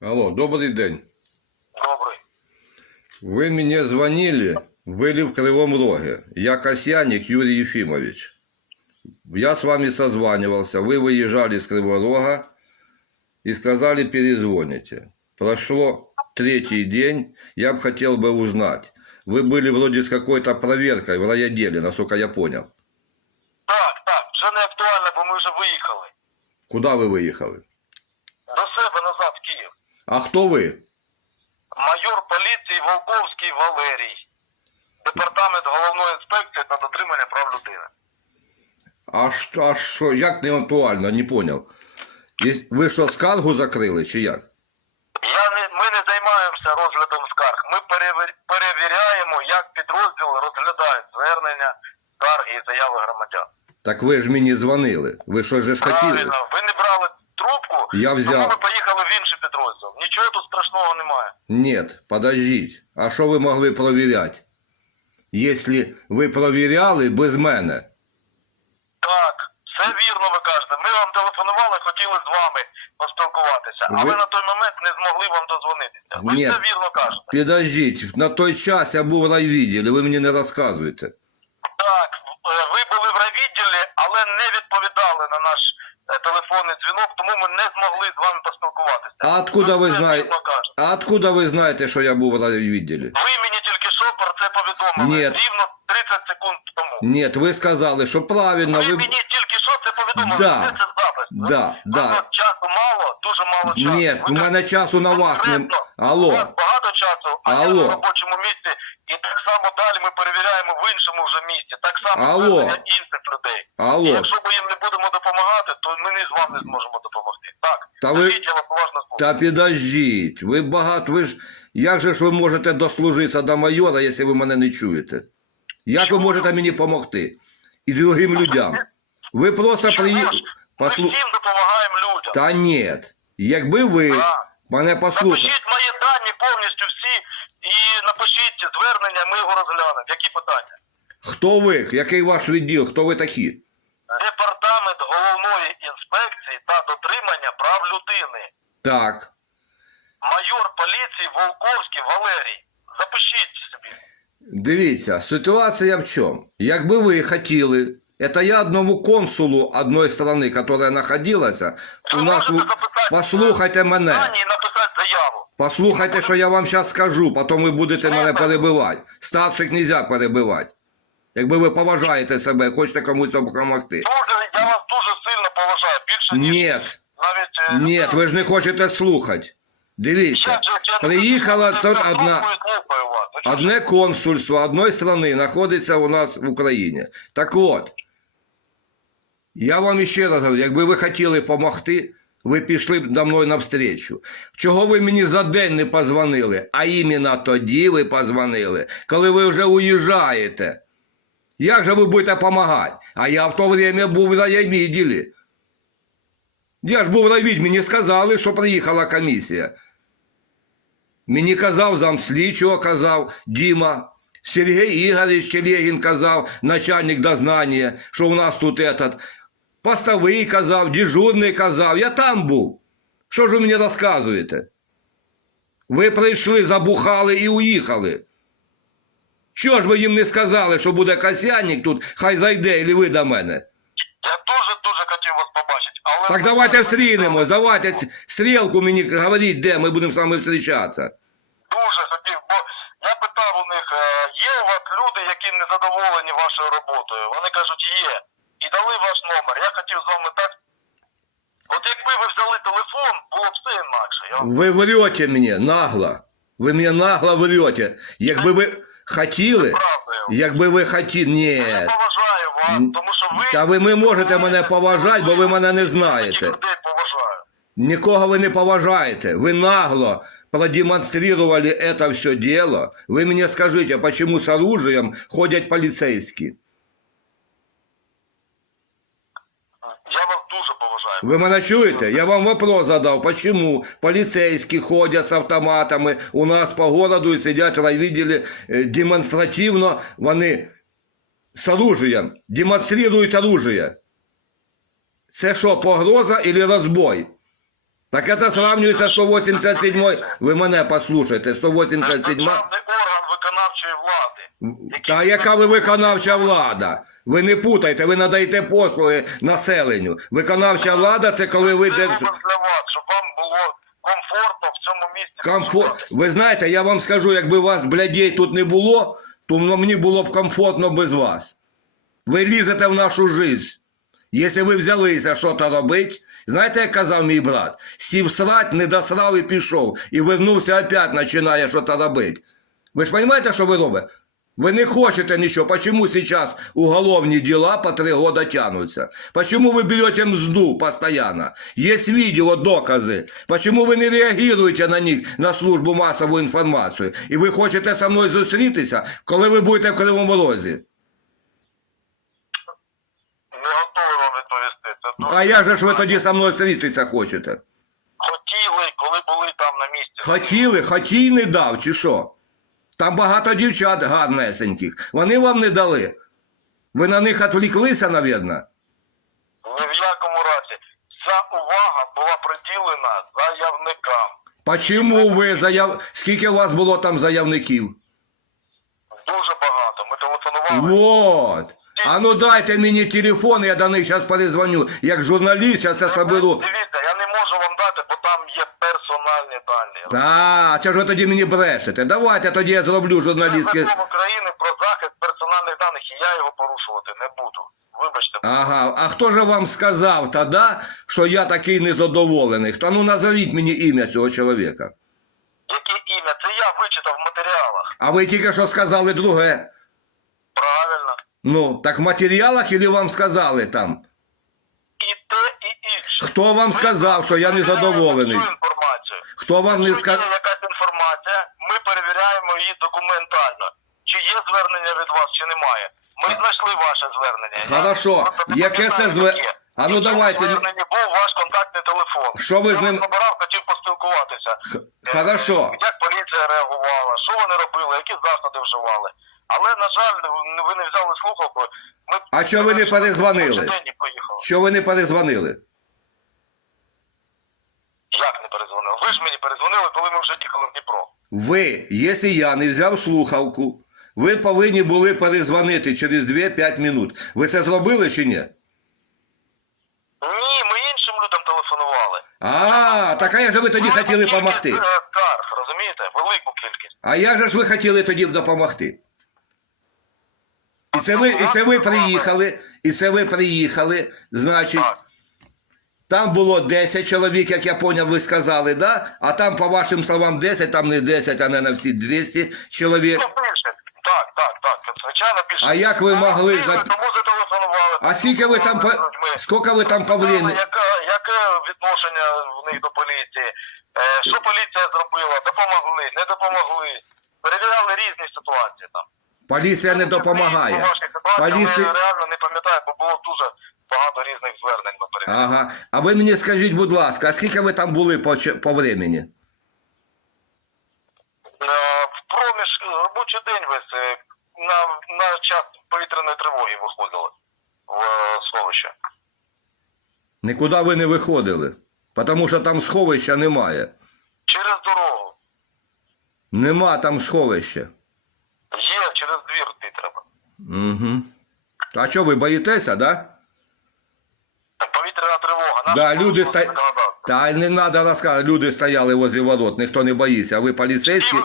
Алло, добрый день. Добрый. Вы мне звонили, были в Кривом Роге. Я Касьяник Юрий Ефимович. Я с вами созванивался, вы выезжали из Кривого Рога и сказали перезвоните. Прошло третий день, я бы хотел бы узнать. Вы были вроде с какой-то проверкой в райотделе, насколько я понял. Так, так, вже не актуально, бо ми вже виїхали. Куда вы выехали? А кто вы? Майор поліції Волковський Валерій. Департамент головної інспекції та дотримання прав людини. А що, а що, як не актуально, не понял. Єс- Ви що, скаргу закрили чи як? Я не, ми не займаємося розглядом скарг. Ми перевір, перевіряємо, як підрозділи розглядають звернення, скарги і заяви громадян. Так ви ж мені дзвонили. Ви що ж хотіли? Правильно, ви не брали трубку, Я взяв. тому ми поїхали в інший підрозділ. Нічого тут страшного немає. Нет, подождіть. А що ви могли провіряти? Якщо ви провіряли без мене. Так, все вірно ви кажете. Ми вам телефонували, хотіли з вами поспілкуватися, Ви- але на той момент не змогли вам дозвонитися. Ви Ні. все вірно кажете. Підождіть, на той час я був в райвідділі, ви мені не розказуєте. Так, е, ви були в райвідділі, але не відповідали на наш телефонний дзвінок, тому ми не змогли з вами поспілкуватися. А откуда ви знаєте? А откуда ви знаєте, що я був в райвідділі? Ви мені тільки що про це повідомили. Ні. Рівно 30 секунд тому. Ні, ви сказали, що правильно, Ви ви. мені тільки що це повідомили. Да. Де це запис? Да, да. У вас часу мало, дуже мало часу. Ні, Ви у мене часу на вас не. конкретно, У Алло. вас багато часу, а я Алло. на робочому місці. І так само далі ми перевіряємо в іншому вже місці. Так само Алло. інших людей. І якщо ми їм не будемо допомагати, то ми не з вами не зможемо допомогти. Так, Та ви- я вас уважно слухаю. Та підождіть, ви багато, ви ж. Як же ж ви можете дослужитися до майора, якщо ви мене не чуєте? Як ви можете мені допомогти? І другим людям? Ви просто приїхали. ж? Ми всім допомагаємо людям. Та ні. Якби ви Так. мене послухали. Напишіть мої дані повністю всі і напишіть звернення, ми його розглянемо. Які питання? Хто ви? Який ваш відділ? Хто ви такі? Департамент головної інспекції та дотримання прав людини. Так. Майор поліції Волковський Валерій. Запишіть собі. Дивіться, ситуація в чому? Якби ви хотіли, це я одному консулу одної сторони, яка знаходилася, Ви у нас у- послухайте мене. Дані написати заяву. Послухайте, що я вам зараз скажу, потім ви будете мене перебивати. Старших не можна перебивати. Якби ви поважаєте себе, хочете комусь допомогти. Дуже, я вас дуже сильно поважаю. Більше ніж Ні, навіть... е, ні, ви ж не хочете слухати. Дивіться, я приїхала тут одна, і слухаю вас. Ну, одне консульство одної країни знаходиться у нас в Україні. Так от, я вам ще раз говорю, якби ви хотіли допомогти, ви пішли б до мною навстрічу. Чого ви мені за день не позвонили? А іменно тоді ви позвонили, коли ви вже уїжджаєте. Як же ви будете допомагати? А я в то время був в райвідділі. Я ж був в райвідділі, мені сказали, що приїхала комісія. Мені казав замслідчого, казав Діма. Сергій Ігорович Телегін казав, начальник дознання, що у нас тут этот. Постовий казав, дежурний казав, я там був. Що ж ви мені розказуєте? Ви прийшли, забухали і уїхали. Що ж ви їм не сказали, що буде касяник тут, хай зайде, і ви до мене. Я дуже-дуже хотів вас побачити. Але Так давайте встрінемось, давайте стрілку мені говоріть, де ми будемо з вами зустрічатися. Дуже хотів, бо я питав у них, е, є у вас люди, які не задоволені вашою роботою? Вони кажуть, є. І дали ваш номер. Я хотів з вами так. От якби ви взяли телефон, було б все інакше. Я Ви врете мені нагло. Ви мені нагло врете. Якби ви хотіли, якби ви хотіли. Ні. Я поважаю вас, тому що ви... Та ви ми можете мене поважати, бо ви мене не знаєте. Нікого ви не поважаєте. Ви нагло продемонстрировали это все дело. Ви мені скажіть, а чому з оружием ходять поліцейські? Я вас дуже поважаю. Ви мене чуєте? Я вам вопрос задав. Почему поліцейські ходять з автоматами у нас по городу і сидять в райвідділі е, демонстративно, вони з оружием, демонструють оружие. Це що, погроза или розбой? Так це сравнюється з 187 Ви мене послухайте, 187 Державний орган виконавчої влади. Та яка ви виконавча влада? Ви не путайте, ви надаєте послуги населенню. Виконавча влада це коли ви держ... для вас, щоб вам було комфортно в цьому місці. комфорт. Ви знаєте, я вам скажу, якби вас, блядей, тут не було, то мені було б комфортно без вас. Ви лізете в нашу жизнь. Якщо ви взялися щось робити, знаєте, як казав мій брат, сів срать, не досрав і пішов, і вернувся опять починає щось робити. Ви ж розумієте, що ви робите? Ви не хочете нічого. Почему сейчас уголовные дела по три года тянутся? Почему вы берете мзду постоянно? Есть видео, доказы. Почему вы не реагируете на них, на службу массової інформації? І ви хочете со мною зустрітися, коли ви будете в Кривому Розі? Не готовий вам відповісти. А як же ж ви тоді со мною зустрітися хочете? хотіли, коли були там на місці. Хотіли, хотій не дав, чи що? Там багато дівчат гарнесеньких. Вони вам не дали. Ви на них відвліклися, навірно? Ні в якому разі. Вся увага була приділена заявникам. Почему ви заяв... Скільки у вас було там заявників? Дуже багато. Ми телефонували. Вот. А ну дайте мені телефон, я до них зараз перезвоню. Як журналіст, зараз я соберу. Дивіться, я не можу вам дати, бо там є персональні дані. Та, це ж ви тоді мені брешете. Давайте тоді я зроблю журналістське. закон України про захист персональних даних, і я його порушувати не буду. Вибачте. Ага, а хто ж вам сказав тоді, що я такий незадоволений? Хто ну назовіть мені ім'я цього чоловіка? Яке ім'я? Це я вичитав в матеріалах. А ви тільки що сказали друге. Ну, так в матеріалах или вам сказали там? І те, і інше. Хто вам сказав, що я незадоволений? Цю інформацію. Хто вам не Якщо сказав? якась інформація, ми перевіряємо її документально. Чи є звернення від вас, чи немає. Ми знайшли ваше звернення. Я Хорошо. просто не Яке це яке. А ну давайте. зверненні був ваш контактний телефон. Що ви з Я ним- вас набирав, хотів поспілкуватися. Хорошо. Як поліція реагувала, що вони робили, які заходи вживали. Але, на жаль, ви не взяли слухавку. Ми А чого ви не перезвонили? Що ви не перезвонили? Як не перезвонили? Ви ж мені перезвонили, коли ми вже їхали в Дніпро. Ви, якщо я не взяв слухавку, ви повинні були перезвонити через 2-5 минут. Ви це зробили чи ні? Ні, ми іншим людям телефонували. А, так а як же ви тоді Велику хотіли допомогти? е, розумієте? Велику кількість. А як же ж ви хотіли тоді допомогти? І це ви, і це ви приїхали, і це ви приїхали, значить, там було 10 чоловік, як я поняв, ви сказали, да? А там, по вашим словам, 10, там не 10, а не на всі 200 чоловік. Ну, більше. Так, так, так. Звичайно, більше. А як ви могли за... Тому зателефонували. А скільки ви там по... Скільки ви там по времени? Яке, яке відношення в них до поліції? Е, що поліція зробила? Допомогли, не допомогли. Перевіряли різні ситуації там. Поліція не допомагає. Поліція... але реально не пам'ятаю, бо було дуже багато різних звернень перевіряли. Ага. А ви мені скажіть, будь ласка, а скільки ви там були по, по времени? Е, В проміж робочий день весь е, на, на час повітряної тривоги виходили в е, сховище. Нікуди ви не виходили. Тому що там сховища немає. Через дорогу. Нема там сховища. Є, через двір йти треба. Угу. А що ви боїтеся, да? Так, повітряна тривога. Нам Да, люди ста... Та не треба розказувати, люди стояли возле ворот, ніхто не боїться, а ви поліцейські.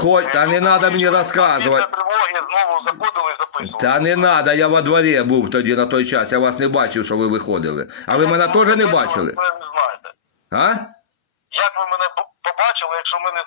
Хоть, та не надо мені розказувати. Тривоги знову заходили і записували. Та не треба, я во дворі був тоді на той час, я вас не бачив, що ви виходили. А ви мене теж не бачили? Ви не знаєте. А? Як ви мене по- побачили, якщо ми не?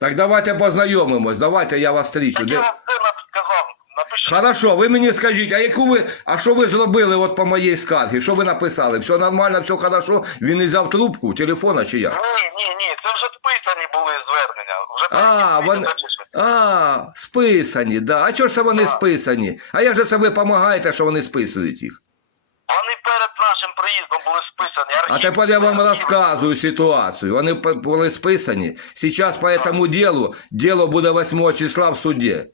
Так давайте познайомимось, давайте я вас зустрічу. Так я вам все сказав. Напишіть. Хорошо, ви мені скажіть, а яку ви, а що ви зробили от по моїй скаргі? Що ви написали? Все нормально, все хорошо? Він не взяв трубку, телефона чи як? Ні, ні, ні, це вже списані були звернення. Вже А, такі вони, а, списані, да. А чого ж це вони списані? А як же це ви допомагаєте, що вони списують їх? Вони перед нашим приїздом були списані. А архів- тепер я вам архів- розказую ситуацію. Вони п- були списані. Сейчас по этому делу, дело буде 8 числа в суді.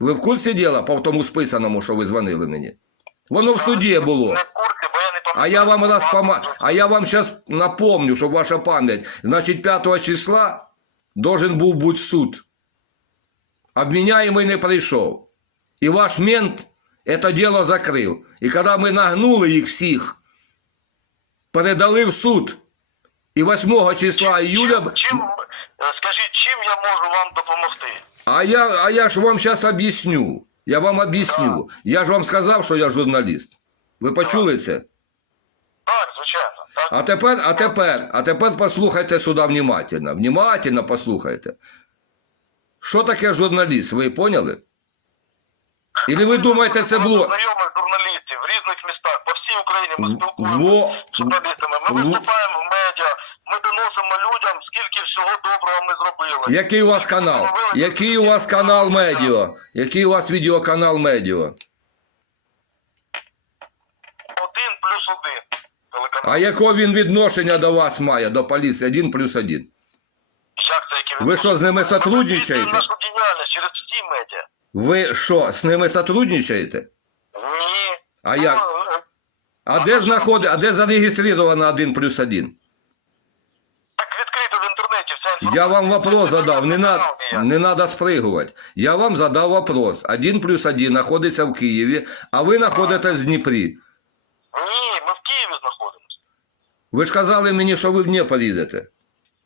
Ви в курсі діла по тому списаному, що ви дзвонили мені? Воно в суді було. Не в курсі, бо я не А я вам раз пома... А я вам сейчас напомню, чтобы ваша память. Значит, 5 числа должен был бути суд. Обвиняемый не прийшов. І ваш мент это дело закрив. І коли ми нагнули їх всіх, передали в суд. І 8 числа июля... Чим, чим, е, скажіть, чим я можу вам допомогти? А я, а я ж вам сейчас объясню. Я вам объясню. Я ж вам сказав, що я журналіст. Ви почули це? Так, звичайно. Так. А тепер, а тепер, а тепер послухайте сюди внимательно. Внимательно послухайте. Що таке журналіст, ви поняли? Или ви думаєте, це було. Знайомих журналістів в різних містах по всій Україні ми спілкуємося з журналістами. Ми виступаємо в медіа, ми доносимо людям, скільки всього доброго ми зробили. Який у вас канал? Який у вас канал медіо? Який у вас відеоканал медіо? Один плюс один. Телеканал. А якого він відношення до вас має, до поліції? Один плюс один. Як це які Ви що, з ними Ми сотрудничаєте? здійснюємо нашу діяльність через всі медіа. Ви що, з ними сотрудничаєте? Ні. А як? А де знаходить, а де зареєстровано один плюс один? Так відкрито в інтернеті вся інформація. Я вам вопрос задав, не, на, не надо спригувати. Я вам задав вопрос. Один плюс один знаходиться в Києві, а ви знаходитесь в Дніпрі. Ні, ми в Києві знаходимося. Ви ж казали мені, що ви в Дніпро їдете.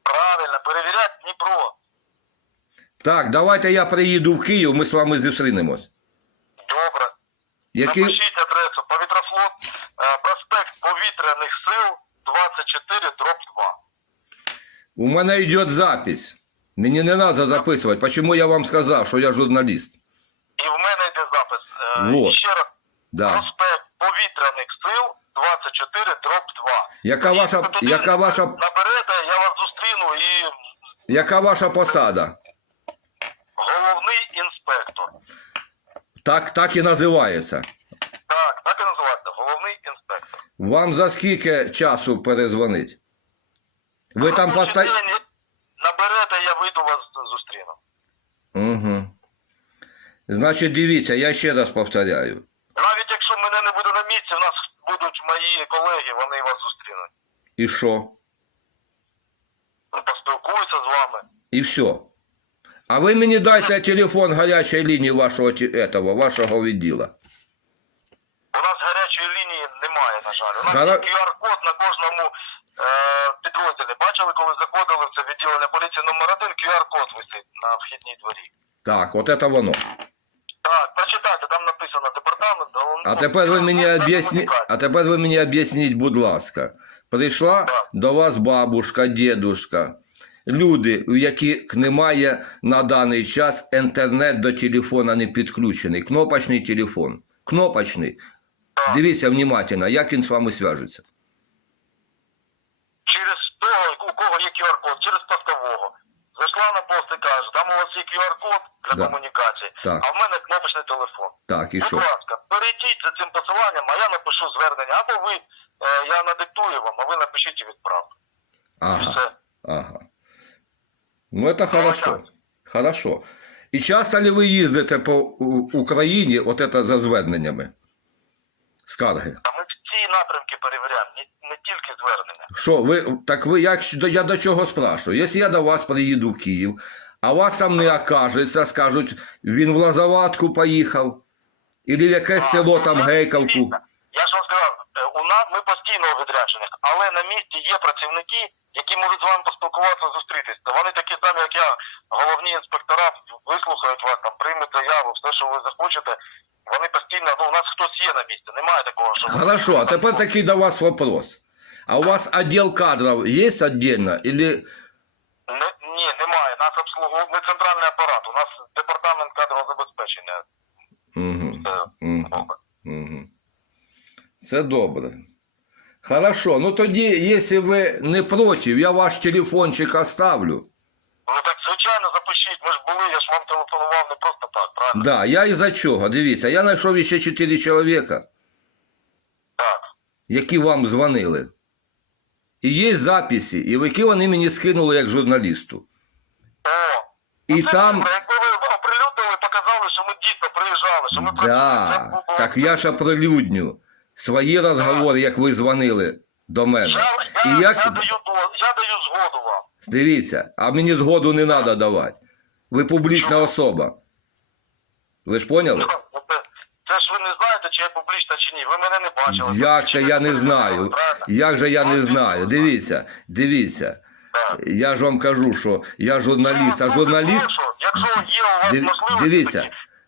Правильно, перевіряти Дніпро. Так, давайте я приїду в Київ, ми з вами зустрінемось. Добре. Який... Напишіть адресу Повітрофлот, е, проспект Повітряних сил 24 дроб 2. У мене йде запись. Мені не треба записувати. Почему я вам сказав, що я журналіст? І в мене йде запис. Е, Вот. Ще раз. Да. Проспект Повітряних сил 24 дроб 2. Яка ваша, яка ваша, Наберете, я вас зустріну і яка ваша посада? головний інспектор. Так, так і називається. Так, так і називається, головний інспектор. Вам за скільки часу перезвонить? Ви там Робочий Наберете, я вийду вас зустріну. Угу. Значить, дивіться, я ще раз повторяю. Навіть якщо мене не буде на місці, в нас будуть мої колеги, вони вас зустрінуть. І що? Поспілкуюся з вами. І все. А ви мені дайте телефон гарячої лінії вашого, этого, вашого відділа. У нас гарячої лінії немає, на жаль. У нас Гара- є QR-код на кожному е, підрозділі. Бачили, коли заходили в це відділення поліції номер 1 QR-код висить на вхідній дворі. Так, от це воно. Так, прочитайте, там написано департамент. А тепер ви мені об'ясніть, а тепер ви мені об'ясніть, будь ласка. Прийшла до вас бабушка, дідушка, люди, у яких немає на даний час інтернет до телефона не підключений, кнопочний телефон. Кнопочний. Дивіться внимательно, як він з вами зв'яжеться. Через того, у кого є QR-код, через постового. Зайшла на пост і каже, там у вас є QR-код для Да. комунікації, Так. а в мене кнопочний телефон. Так, і Будь що? ласка, перейдіть за цим посиланням, а я напишу звернення. Або ви, е, я надиктую вам, а ви напишіть і відправте. Ага. Все. Ага. Ну, это хорошо. Хорошо. І часто ли ви їздите по Україні, от это за зверненнями? Скарги. Та ми всі напрямки перевіряємо, не, не тільки звернення. Що, ви, так ви, як, я до чого спрашиваю? Якщо я до вас приїду в Київ, а вас там не окажеться, скажуть, він в Лазаватку поїхав, або в якесь село там Гейковку. Я ж вам сказав, у нас ми постійно у відрядженнях, але на місці є працівники, які можуть з вами поспілкуватися, зустрітися. Вони такі самі, як я, головні інспектора, вислухають вас, там приймуть заяву, все, що ви захочете. Вони постійно, ну у нас хтось є на місці, немає такого, що Хорошо, а тепер такий до вас вопрос. А у вас отдел кадров есть отдельно? Или Не, ні, немає. Нас обслуговує. Ми центральний апарат. У нас департамент кадрового забезпечення. Угу. Це Угу. Угу. Це добре. Хорошо. Ну тоді, якщо ви не проти, я ваш телефончик оставлю. Ну так звичайно запишіть. Ми ж були, я ж вам телефонував не просто так, правильно? Да, я із-за чого. Дивіться, я знайшов ще 4 чоловіка, Так. які вам дзвонили. І є записи, і які вони мені скинули як журналісту. О, І це там. добре. Якби ви оприлюднили, показали, що ми дійсно приїжджали, що ми працювали, це Да, було- так я ж оприлюдню. Свої розговори, як ви дзвонили до мене. Я, І я, як я, даю, я даю згоду вам. дивіться, а мені згоду не треба давати. Ви публічна особа. Ви ж поняли? Ну, Це, це ж ви не знаєте, чи я публічна, чи ні. Ви мене не бачили. Як це я не знаю? Як же я не Ну, знаю? Дивіться, дивіться. Я ж вам кажу, що я журналіст, а журналіст. якщо є у вас можливості, дивіться.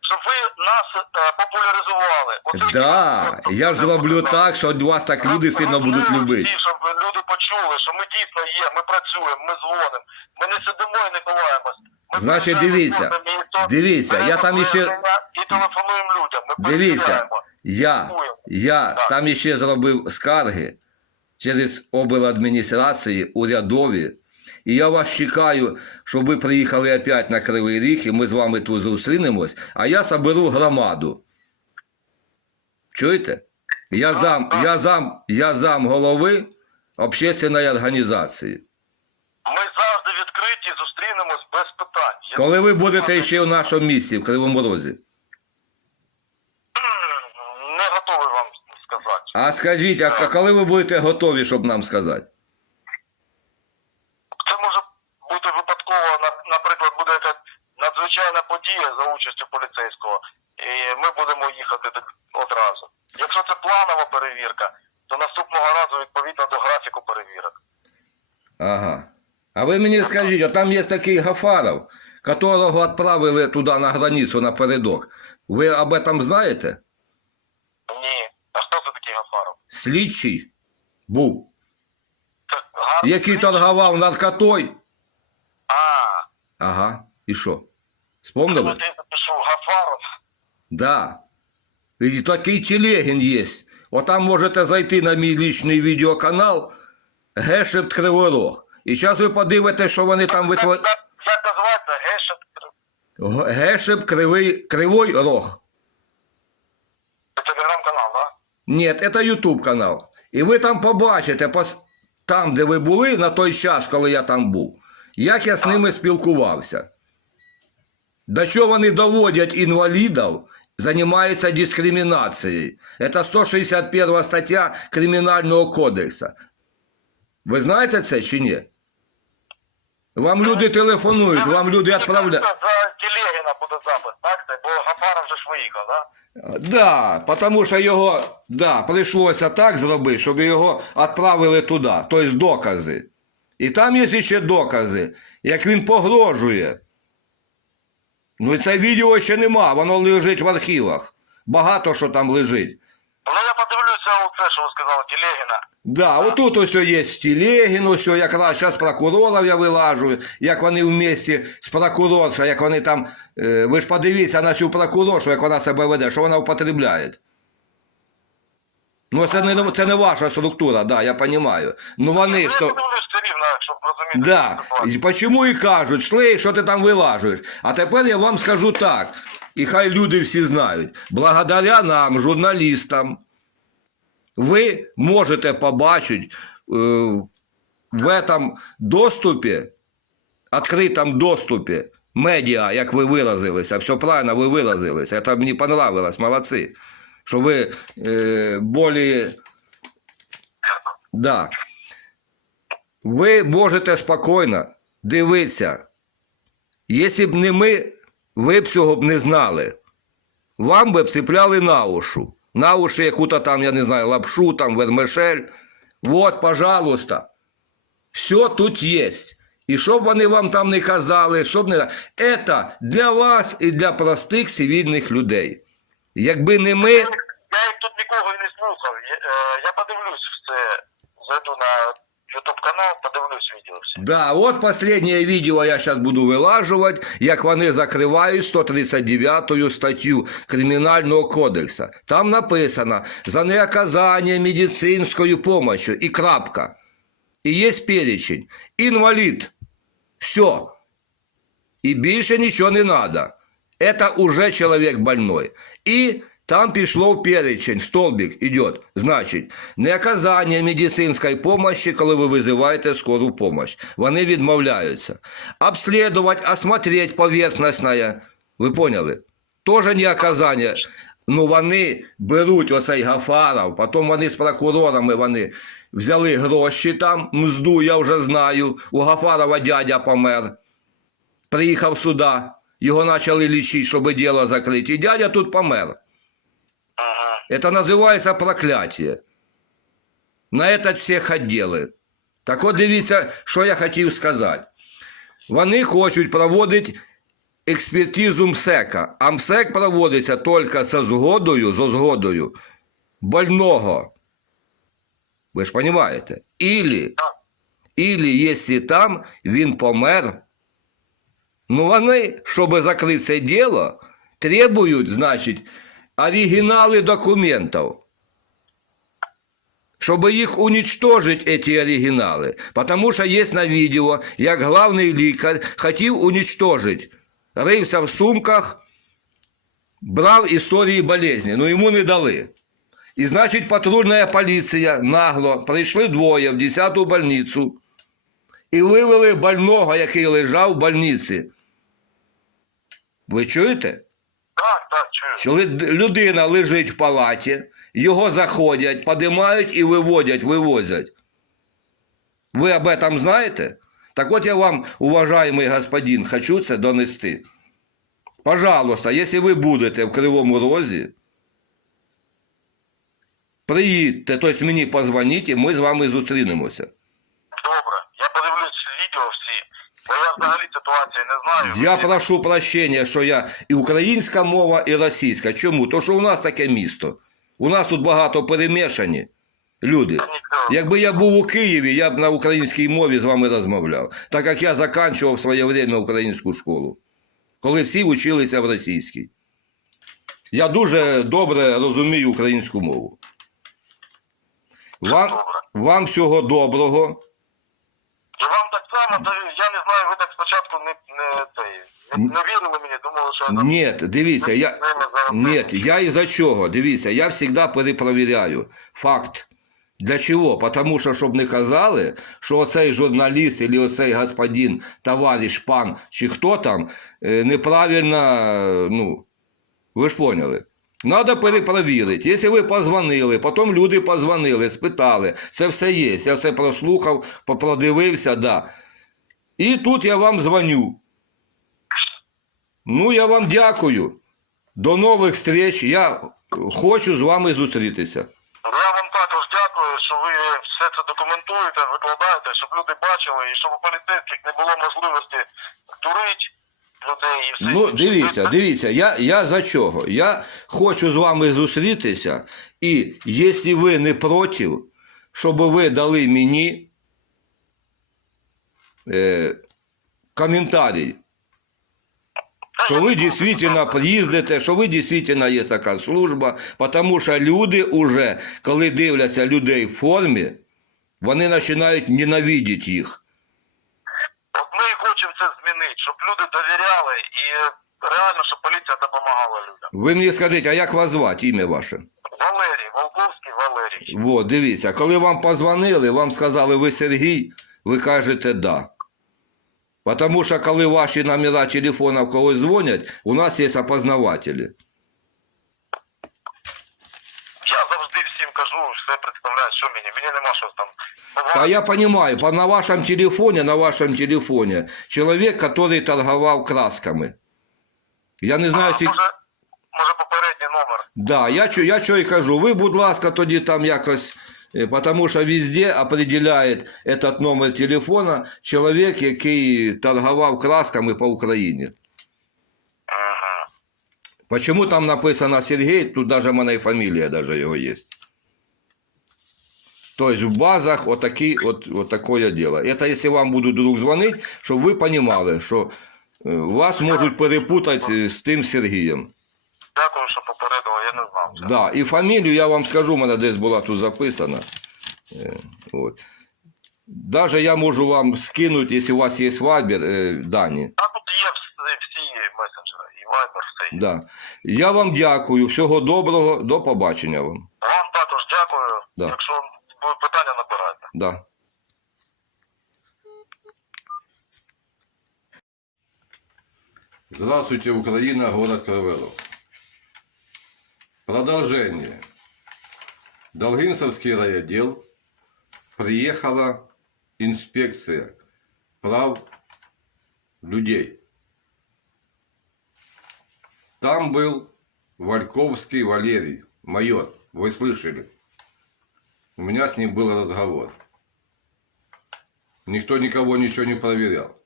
щоб ви нас е, популяризували. Оце Да, я ж зроблю так, що вас так люди сильно будуть любити. Щоб люди почули, що ми дійсно є, ми працюємо, ми дзвонимо. Ми не сидимо і не ховаємось. Значить, дивіться, місто, дивіться, я там іще- І телефонуємо людям. Ми Дивіться, я, я Так. там іще зробив скарги через обладміністрації урядові. І я вас чекаю, щоб ви приїхали опять на Кривий Ріг, і ми з вами тут зустрінемось, а я соберу громаду. Чуєте? Я зам, я зам, я зам голови общественної організації. Ми завжди відкриті, зустрінемось без питань. Я- Коли ви будете ще в нашому місті, в Кривому Розі? Не готовий вам сказати. А скажіть, а коли ви будете готові, щоб нам сказати? Це може бути випадково, на- наприклад, буде якась надзвичайна подія за участю поліцейського, і ми будемо їхати так одразу. Якщо це планова перевірка, то наступного разу відповідно до графіку перевірок. Ага. А ви мені скажіть, а там є такий Гафаров, которого відправили туди на границю напередок. Ви об этом знаєте? Ні. А хто це такий Гафаров? Слідчий був, Це гарний який слідчий? торгував наркотою. А, Ага. І що? Спомнили? я запишу Гафаров. Да. І такий Телегін є. Отам можете зайти на мій лічний відеоканал Гешепт Кривий Рог. І зараз ви подивитесь, що вони там. Так, Як називається? Гешеп Кривий, Кривой Рог. Це телеграм-канал, так? Ні, це Ютуб канал. І ви там побачите, пос- там, де ви були на той час, коли я там був, як я з ними спілкувався. До чого вони доводять інвалідів, займаються дискримінацією. Це 161 стаття Кримінального кодексу. Ви знаєте це чи ні? Вам люди телефонують, вам люди відправляють. Да, тому що його да, прийшлося так зробити, щоб його відправили туди, тобто докази. І там є ще докази, як він погрожує. Ну це відео ще нема, воно лежить в архівах. Багато що там лежить. Ну я подивлюся у це, що ви сказали, Телегіна. Да, отут ось є Телегін, ось якраз зараз прокурорів я вилажу, як вони вместе з прокуроршою, як вони там. е, ви ж подивіться на цю прокуроршу, як вона себе веде, що вона употребляє. Ну, це не, це не ваша структура, да, я розумію. Ну вони Ну, я що. подивлюсь щоб розуміти. Да. І Почому і кажуть, шлей, що ти там вилажуєш? А тепер я вам скажу так, і хай люди всі знають. Благодаря нам, журналістам, ви можете побачити е, в этом доступі, відкритому доступі, медіа, як ви виразилися, все правильно, ви виразилися. Це мені понравилось, молодці. Що ви е, болі. Да. Ви можете спокійно дивитися. Якщо б не ми, ви б цього б не знали. Вам би б цепляли на ушу. На уші яку-то там, я не знаю, лапшу, там, вермишель. Вот, пожалуйста. Все тут є. І щоб вони вам там не казали, щоб не. Це для вас і для простих цивільних людей. Якби не ми. Я їх тут нікого не слухав. Я, е, я подивлюсь все. Зайду на YouTube канал, подивлюсь відео всі. Да, от последнее відео я зараз буду вилажувати, як вони закривають 139 статтю Кримінального кодексу. Там написано за неоказання медицинської допомоги і крапка. І є перечень. Інвалід. Все. І більше нічого не треба. Это уже человек больной. І там пішло в перечень, столбик идет. Значить, неоказання медицинської помощи, коли ви визиваєте скору помощь. Вони відмовляються. Обслідувати, осмотреть поверхностное. Ви поняли? Тоже не оказання. Ну вони беруть оцей Гафаров, потім вони з прокурорами вони взяли гроші там, мзду, я вже знаю. У Гафарова дядя помер. Приїхав сюди, його почали лічити, щоб діло закрити. І дядя тут помер. Это називається прокляття. На этот всіх відділи. Так от дивіться, що я хотів сказати. Вони хочуть проводити експертизу МСЕКа, а МСЕК проводиться тільки за згодою, за згодою больного. Ви ж розумієте? Ілі, ілі, якщо там він помер, ну вони, щоб закрити це діло, требують, значить, оригиналы документов, чтобы их уничтожить, эти оригиналы. Потому что есть на видео, як главный лікар хотів уничтожить. Рився в сумках, брав історії болезні, но йому не дали. І значить, патрульна поліція нагло прийшли двоє в 10-ту больницю і вивели больного, який лежав в больниці. Ви чуєте? Так, так, чую. що людина лежить в палаті, його заходять, подимають і виводять, вивозять. Ви об этом знаєте? Так от я вам, уважаемый господин, хочу це донести. Пожалуйста, якщо ви будете в Кривому Розі, приїдьте, тобто мені позвоніть, і ми з вами зустрінемося. Добре. Я подивлюсь відео всі. Бо я взагалі ситуації не знаю. Я прошу прощення, що я і українська мова, і російська. Чому? Тому що у нас таке місто. У нас тут багато перемішані люди. Якби я був у Києві, я б на українській мові з вами розмовляв, так як я закінчував своє время українську школу, коли всі вчилися в російській. Я дуже добре розумію українську мову. Вам, вам всього доброго. І вам так само, то я не знаю, ви так спочатку не, не, не, не вірили мені, думали, що я Ні, дивіться, я. Нет, я із-за чого? Дивіться, я завжди перепровіряю. Факт. Для чого? Тому що, щоб не казали, що оцей журналіст або оцей господин, товариш, пан чи хто там е, неправильно, ну, ви ж поняли. Надо перепровірити. Якщо ви позвонили, потім люди позвонили, спитали, це все є. Я все прослухав, продивився, да. І тут я вам дзвоню. Ну, я вам дякую. До нових встреч. Я хочу з вами зустрітися. Я вам також дякую, що ви все це документуєте, викладаєте, щоб люди бачили і щоб у поліцейських не було можливості дурити людей і все. Ну, дивіться, дивіться, я, я за чого? Я хочу з вами зустрітися, і якщо ви не проти, щоб ви дали мені е, коментарій, що ви дійсно приїздите, що ви дійсно є така служба, тому що люди вже, коли дивляться людей в формі, вони починають ненавидіти їх. От ми і хочемо це змінити, щоб люди довіряли і реально, щоб поліція допомагала людям. Ви мені скажіть, а як вас звати, ім'я ваше? Валерій, Волковський Валерій. Вот, дивіться, коли вам позвонили, вам сказали, ви Сергій, ви кажете да. Тому що коли ваші номера телефона в когось дзвонять, у нас є опознавателі. Я завжди всім кажу, все представляю, що мені. Мені нема що там. Та я понимаю, по- на вашем телефоне, на вашем телефоне человек, который торговал красками. Я не знаю, А, скільки... може, може попередній номер. Да, я, чо- я що й кажу, ви, будь ласка, тоді там якось, е, потому що везде определяє этот номер телефона чоловік, який торгував красками по Україні. Ага. Почему там написано Сергій, тут даже в мене і фамілія даже Є. Тобто в базах отакі, от, от такое дело. Это якщо вам будуть вдруг дзвонити, щоб ви розуміли, що е, вас можуть перепутати з тим Сергієм. Дякую, що попередили, я не знав. це. Да, і фамілію я вам скажу, в мене десь була тут записана. Е, От. Даже я можу вам скинути, якщо у вас є вайбер, дані. А тут є всі, месенджери, і Viber, все є. Да. Я вам дякую, всього доброго, до побачення вам. Вам також дякую. Да. Якщо будуть питання, набирайте. Да. Здравствуйте, Украина, город Кровелов. Продолжение. Долгинцевский райотдел приехала инспекция прав людей. Там был Вальковский Валерий, майор. Вы слышали? У меня с ним был разговор. Никто никого ничего не проверял.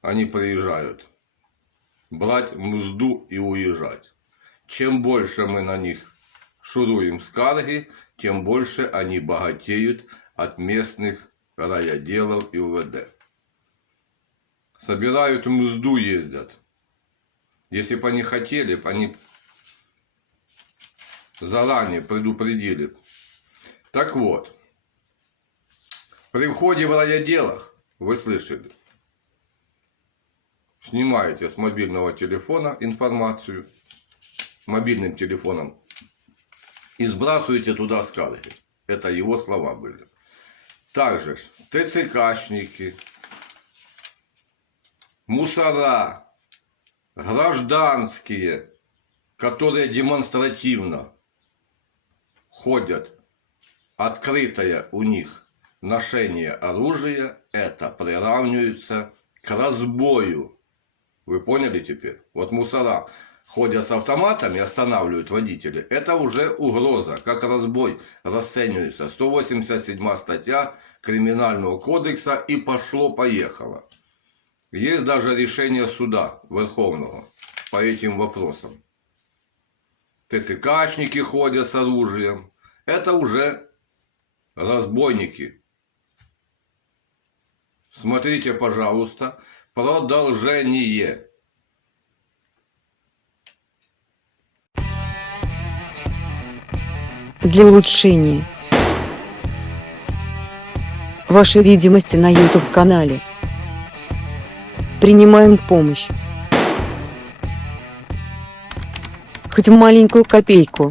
Они приезжают брать мзду и уезжать. Чем больше мы на них шуруем скарги, тем больше они богатеют от местных райотделов и УВД. Собирают мзду, ездят. Если бы они хотели, они заранее предупредили. Так вот, при входе в райотделах, вы слышали, снимаете с мобильного телефона информацию, мобильным телефоном, и сбрасываете туда скарги. Это его слова были. Также ТЦКшники, мусора, гражданские, которые демонстративно ходят, открытое у них ношение оружия, это приравнивается к разбою. Вы поняли теперь? Вот мусора ходят с автоматами, останавливают водителей. Это уже угроза, как разбой расценивается. 187 статья Криминального кодекса и пошло-поехало. Есть даже решение суда Верховного по этим вопросам. ТЦКшники ходят с оружием. Это уже разбойники. Смотрите, пожалуйста, продолжение. для улучшения вашей видимости на YouTube канале. Принимаем помощь. Хоть маленькую копейку.